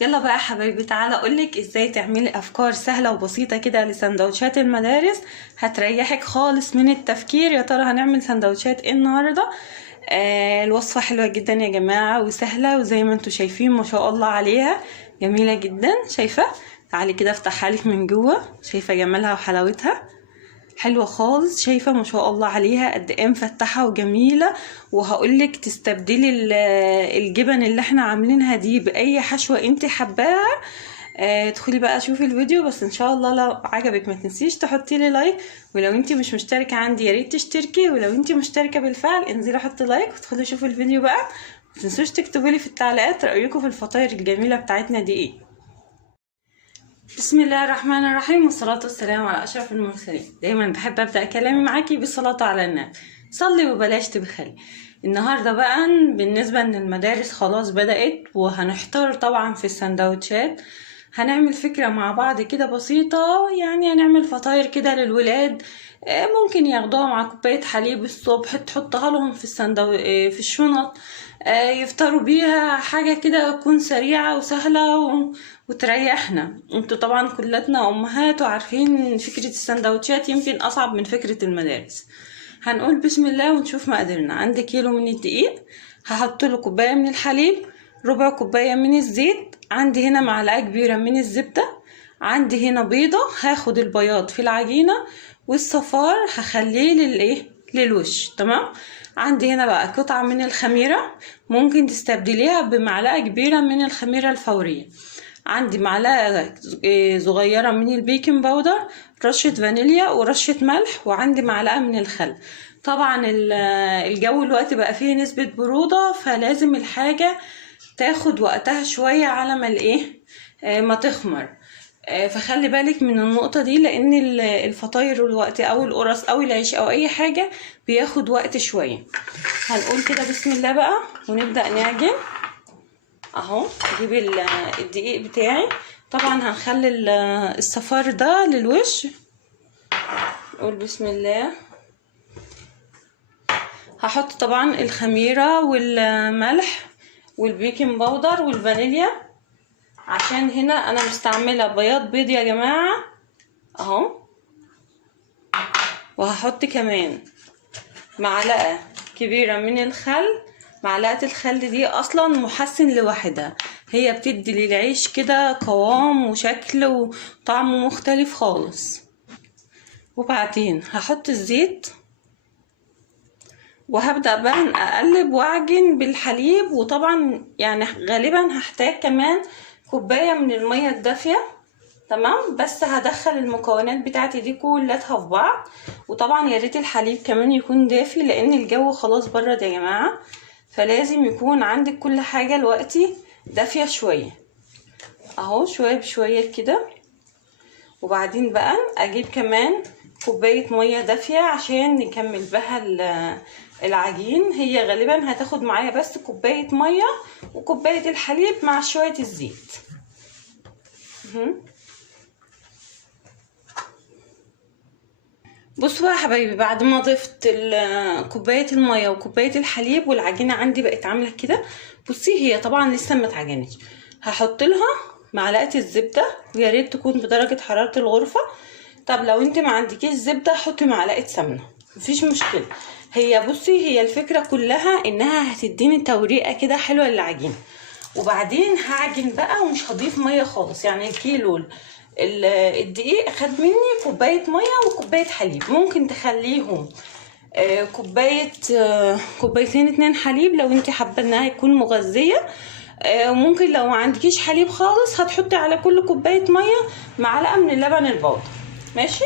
يلا بقى يا حبايبي، تعالى اقولك ازاي تعملي افكار سهله وبسيطه كده لسندوتشات المدارس. هتريحك خالص من التفكير يا ترى هنعمل سندوتشات ايه النهارده. الوصفه حلوه جدا يا جماعه وسهله، وزي ما انتوا شايفين ما شاء الله عليها جميله جدا. شايفه؟ تعالي كده افتحها لك من جوه. شايفه جمالها وحلاوتها؟ حلوه خالص. شايفه ما شاء الله عليها قد ايه مفتحه وجميله. وهقولك تستبدلي الجبن اللي احنا عاملينها دي باي حشوه انت حباها. ادخلي بقى شوفي الفيديو، بس ان شاء الله لو عجبك ما تنسيش تحطي لي لايك، ولو انت مش مشتركه عندي يا ريت تشتركي، ولو انت مشتركه بالفعل انزلي حطي لايك وادخلي شوفي الفيديو بقى. ما تنسوش تكتبوا لي في التعليقات رايكم في الفطاير الجميله بتاعتنا دي ايه. بسم الله الرحمن الرحيم، والصلاة والسلام على أشرف المرسلين. دايما بحب أبدأ كلامي معاكي بالصلاة على النبي. صلي وبلاش تبخلي. النهاردة بقى بالنسبة ان المدارس خلاص بدأت وهنحتار طبعا في السندوتشات، هنعمل فكرة مع بعض كده بسيطة. يعني هنعمل فطاير كده للولاد، ممكن ياخدوها مع كوباية حليب الصبح، تحطها لهم في في الشنط، يفطروا بيها. حاجة كده تكون سريعة وسهلة وتريحنا. انتوا طبعا كلتنا امهات وعارفين فكرة السندوتشات يمكن اصعب من فكرة المدارس. هنقول بسم الله ونشوف مقاديرنا. عندي كيلو من الدقيق، هحط له كوباية من الحليب، ربع كوباية من الزيت، عندي هنا معلقة كبيرة من الزبدة، عندي هنا بيضة هاخد البياض في العجينة، والصفار هخليه للوش. تمام. عندي هنا بقى قطعة من الخميرة، ممكن تستبدليها بمعلقة كبيرة من الخميرة الفورية. عندي معلقة صغيرة من البيكنج باودر، رشة فانيليا ورشة ملح، وعندي معلقة من الخل. طبعا الجو الوقت بقى فيه نسبة برودة، فلازم الحاجة تاخد وقتها شوية على ما ما تخمر. فخلي بالك من النقطة دي، لان الفطاير الوقت او القرص او العيش او اي حاجة بياخد وقت شوية. هنقول كده بسم الله بقى ونبدأ نعجن. اهو اجيب الدقيق بتاعي. طبعا هنخلي الصفار ده للوش. نقول بسم الله. هحط طبعا الخميرة والملح والبيكنج باودر والفانيليا، عشان هنا انا مستعملة بياض بيض يا جماعة اهو. وهحط كمان معلقة كبيرة من الخل. معلقة الخل دي اصلا محسن لوحدها، هي بتدي للعيش كده قوام وشكل وطعم مختلف خالص. وبعدين هحط الزيت وهبدأ بقى اقلب واعجن بالحليب. وطبعا يعني غالبا هحتاج كمان كوباية من المية الدافية. تمام. بس هدخل المكونات بتاعتي دي كلها في بعض. وطبعا يا ريت الحليب كمان يكون دافي، لان الجو خلاص برد يا جماعة، فلازم يكون عندك كل حاجة دلوقتي دافية شوية اهو، شوية بشوية كده. وبعدين بقى اجيب كمان كوباية مية دافية عشان نكمل بها العجين. هي غالبا هتاخد معايا بس كوباية مية وكوباية الحليب مع شوية الزيت. بصوا بقى يا حبايبي، بعد ما ضفت كوبايه الميه وكوبايه الحليب والعجينه عندي بقت عامله كده. بصي هي طبعا لسه ما اتعجنتش. هحط لها معلقه الزبده، ويا ريت تكون بدرجه حراره الغرفه. طب لو انت ما عندكيش زبده حطي معلقه سمنه، مفيش مشكله. هي بصي هي الفكره كلها انها هتديني توريقه كده حلوه للعجينه. وبعدين هعجن بقى ومش هضيف ميه خالص. يعني الكيلو الدقيق خد مني كوبايه ميه وكوبايه حليب. ممكن تخليهم كوبايتين 2 حليب لو انت حابه انها يكون مغذيه. ممكن لو ما عندكيش حليب خالص هتحطي على كل كوبايه ميه معلقه من اللبن البودر. ماشي.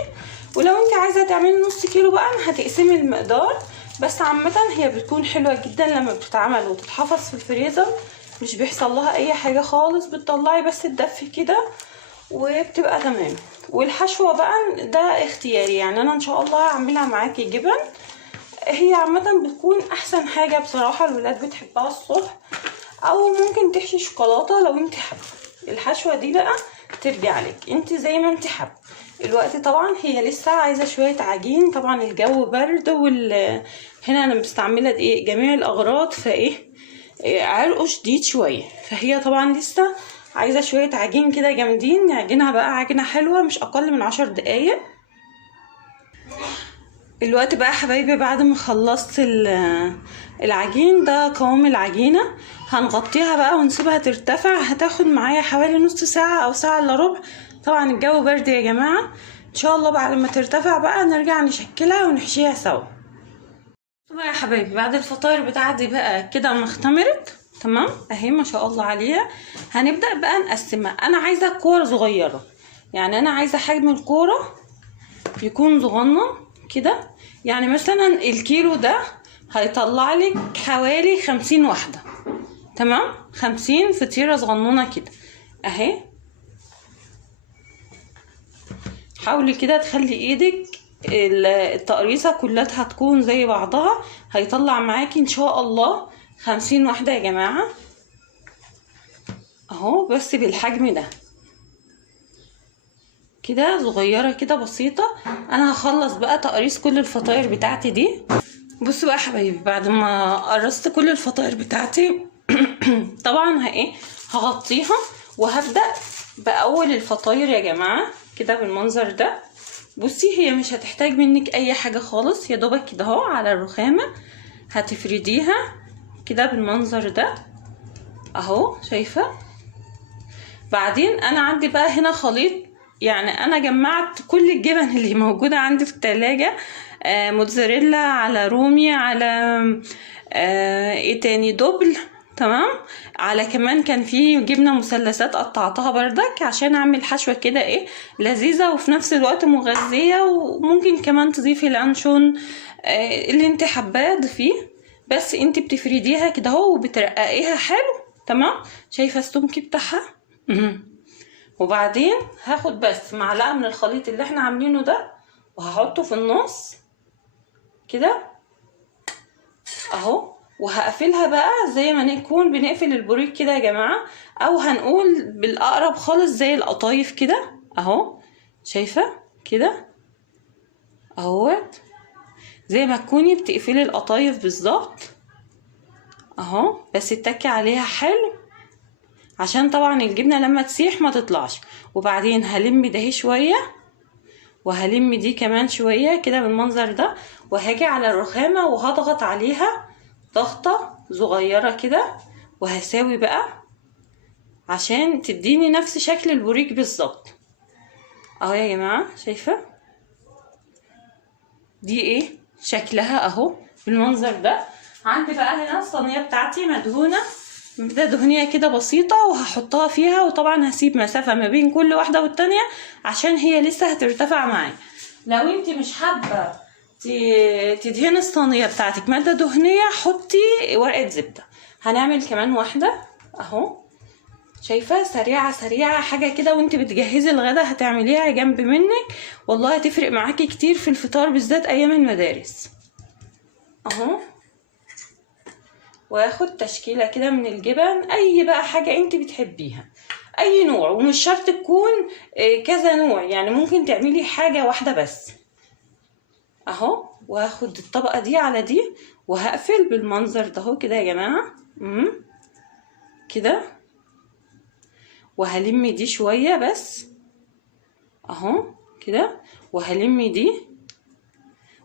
ولو انت عايزه تعملي نص كيلو بقى هتقسمي المقدار. بس عامه هي بتكون حلوه جدا لما بتتعمل وتتحفظ في الفريزر، مش بيحصل لها اي حاجه خالص. بتطلعي بس تدفي كده وبتبقى تمام. والحشوه بقى ده اختياري، يعني انا ان شاء الله هعملها معاكي جبن. هي عامه بتكون احسن حاجه بصراحه، الولاد بتحبها الصبح. او ممكن تحشي شوكولاته لو انت حابه. الحشوه دي بقى ترجع لك انت زي ما انت حابه. الوقت طبعا هي لسه عايزه شويه عجين، طبعا الجو برد هنا انا مستعمله دقيق جميع الاغراض، فايه عرقه شديد شويه، فهي طبعا لسه عايزه شويه عجين كده جامدين، نعجنها بقى عجينه حلوه مش اقل من 10 دقايق. الوقت بقى يا حبايبي بعد ما خلصت العجين ده، قوام العجينه هنغطيها بقى ونسيبها ترتفع. هتاخد معايا حوالي نص ساعه او ساعه الا ربع. طبعا الجو برد يا جماعه. ان شاء الله بعد ما ترتفع بقى نرجع نشكلها ونحشيها سوا. بقى يا حبايبي بعد الفطاير بتاعتي بقى كده ما اختمرت تمام اهي ما شاء الله عليها. هنبدأ بقى نقسمها. انا عايزة كور صغيرة، يعني انا عايزة حجم الكورة يكون صغنن كده. يعني مثلا الكيلو ده هيطلع لك حوالي 50 واحدة تمام، 50 فطيرة صغنونة كده اهي. حاولي كده تخلي ايدك التقريصة كلها هتكون زي بعضها، هيطلع معاكي ان شاء الله 50 واحدة يا جماعة اهو. بس بالحجم ده كده صغيرة كده بسيطة. انا هخلص بقى تقريص كل الفطاير بتاعتي دي. بصوا بقى يا حبايبي بعد ما قرصت كل الفطاير بتاعتي طبعا هغطيها وهبدأ بأول الفطاير يا جماعة كده بالمنظر ده. بصي هي مش هتحتاج منك اي حاجة خالص، يا دوبك كده اهو على الرخامة هتفرديها كده بالمنظر ده اهو شايفة. بعدين انا عندي بقى هنا خليط، يعني انا جمعت كل الجبن اللي موجودة عندي في التلاجة. موتزاريلا على رومي على ايه تاني دوبل تمام، على كمان كان في جبنه مثلثات قطعتها بردك عشان اعمل حشوه كده ايه لذيذه وفي نفس الوقت مغذيه. وممكن كمان تضيفي لانشون اللي انت حباه تضيفيه. بس انت بتفرديها كده اهو وبترققيها حلو تمام. شايفه السمك بتاعها وبعدين هاخد بس معلقه من الخليط اللي احنا عاملينه ده وهحطه في النص كده اهو. وهقفلها بقى زي ما نكون بنقفل البوريك كده يا جماعة، او هنقول بالاقرب خالص زي القطايف كده اهو. شايفة كده اهوت زي ما تكوني بتقفلي القطايف بالظبط اهو. بس تتكي عليها حلو عشان طبعا الجبنة لما تسيح ما تطلعش. وبعدين هلم ده شوية وهلم دي كمان شوية كده بالمنظر ده، وهاجي على الرخامة وهضغط عليها ضغطة صغيرة كده وهساوي بقى عشان تديني نفس شكل البوريك بالظبط اهو يا جماعة. شايفة دي ايه شكلها اهو بالمنظر ده. عندي بقى هنا الصينية بتاعتي مدهونة ده دهنية كده بسيطة وهحطها فيها. وطبعا هسيب مسافة ما بين كل واحدة والتانية عشان هي لسه هترتفع معايا. لو انت مش حابة تدهني الصينية بتاعتك مادة دهنية حطي ورقة زبدة. هنعمل كمان واحدة اهو. شايفة سريعة سريعة حاجة كده وانت بتجهزي الغدا هتعمليها جنب منك، والله هتفرق معاكي كتير في الفطار بالذات ايام المدارس اهو. واخد تشكيلة كده من الجبن اي بقى حاجة انت بتحبيها اي نوع، ومش شرط تكون كذا نوع، يعني ممكن تعملي حاجة واحدة بس اهو. وهاخد الطبقة دي على دي وهقفل بالمنظر ده اهو كده يا جماعة كده. وهلم دي شوية بس اهو كده وهلم دي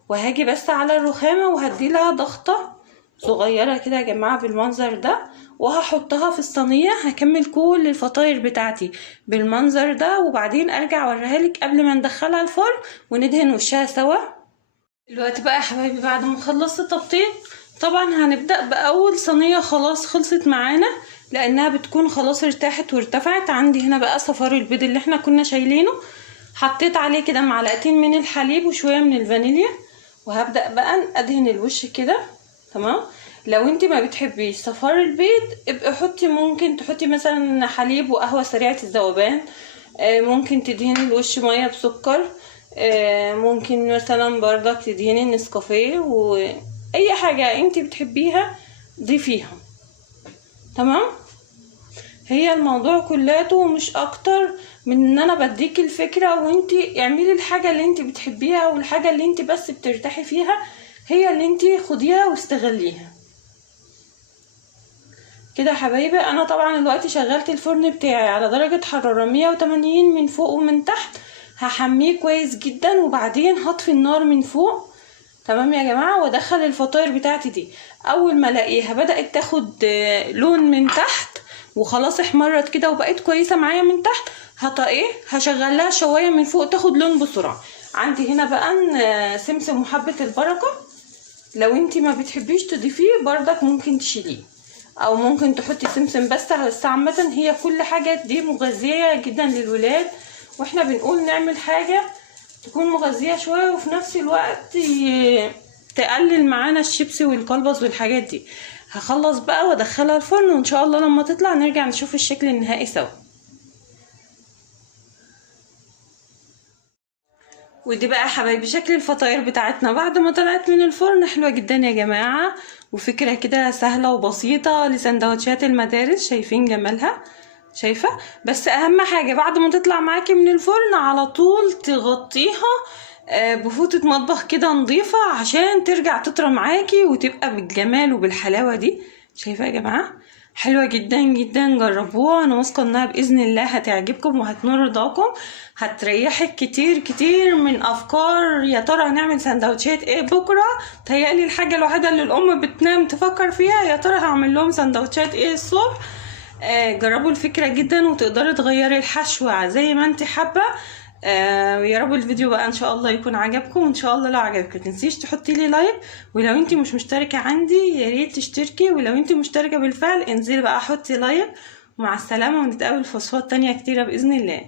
وهاجي بس على الرخامة وهديلها ضغطة صغيرة كده يا جماعة بالمنظر ده وهحطها في الصينية. هكمل كل الفطاير بتاعتي بالمنظر ده وبعدين ارجع اوريها لك قبل ما ندخلها الفرن وندهن وشها سوا. دلوقتي بقى يا حبايبي بعد ما خلصت التبطيط طبعا هنبدأ بأول صينية خلاص خلصت معانا لأنها بتكون خلاص ارتاحت وارتفعت. عندي هنا بقى صفار البيض اللي احنا كنا شايلينه، حطيت عليه كده معلقتين من الحليب وشوية من الفانيليا وهبدأ بقى ادهن الوش كده تمام. لو انت ما بتحبيش صفار البيض ابقى حطي، ممكن تحطي مثلا حليب وقهوة سريعة الذوبان، ممكن تدهني الوش مية بسكر، ممكن مثلا برضك تدهني النسكافيه واي حاجة انت بتحبيها ضيفيها تمام. هي الموضوع كلاته مش اكتر من ان انا بديك الفكرة وانت اعملي الحاجة اللي انت بتحبيها والحاجة اللي انت بس بترتاحي فيها هي اللي انت خديها واستغليها كده يا حبايبي. انا طبعا دلوقتي شغلت الفرن بتاعي على درجة حرارة 180 من فوق ومن تحت. هحميه كويس جدا وبعدين هطفي النار من فوق. تمام يا جماعة. وادخل الفطاير بتاعتي دي، اول ما الاقيها بدأت تاخد لون من تحت وخلاص احمرت كده وبقت كويسة معايا من تحت، هشغل لها شواية من فوق تاخد لون بسرعة. عندي هنا بقى سمسم وحبة البركة، لو انتي ما بتحبيش تضيفيه بردك ممكن تشيليه او ممكن تحطي سمسم بس عامة هي كل حاجة دي مغذية جدا للولاد، واحنا بنقول نعمل حاجة تكون مغذية شوية وفي نفس الوقت تقلل معانا الشيبسي والكلبز والحاجات دي. هخلص بقى وادخلها الفرن وان شاء الله لما تطلع نرجع نشوف الشكل النهائي سوا. ودي بقى يا حبايبي شكل الفطاير بتاعتنا بعد ما طلعت من الفرن. حلوة جدا يا جماعة، وفكرة كده سهلة وبسيطة لسندوتشات المدارس. شايفين جمالها؟ شايفة؟ بس اهم حاجة بعد ما تطلع معاكي من الفرن على طول تغطيها بفوطة مطبخ كده نظيفة عشان ترجع تطرى معاكي وتبقى بالجمال وبالحلاوة دي. شايفة يا جماعة؟ حلوة جدا جدا، جربوها. انا واثقة انها باذن الله هتعجبكم وهتنور رضاكم، هتريحك كتير كتير من افكار يا ترى هنعمل سندوتشات ايه بكره. تهيألي الحاجه الوحيده اللي الام بتنام تفكر فيها يا ترى هعمل لهم سندوتشات ايه الصبح. جربوا الفكره جدا وتقدري تغيري الحشوه زي ما انت حابه. يا رب الفيديو بقى ان شاء الله يكون عجبكم، وان شاء الله لو عجبك متنسيش تحطي لي لايك، ولو انت مش مشتركه عندي يا ريت تشتركي، ولو انت مشتركه بالفعل انزلي بقى حطي لايك. ومع السلامه، ونتقابل في وصفات تانية كتيره باذن الله.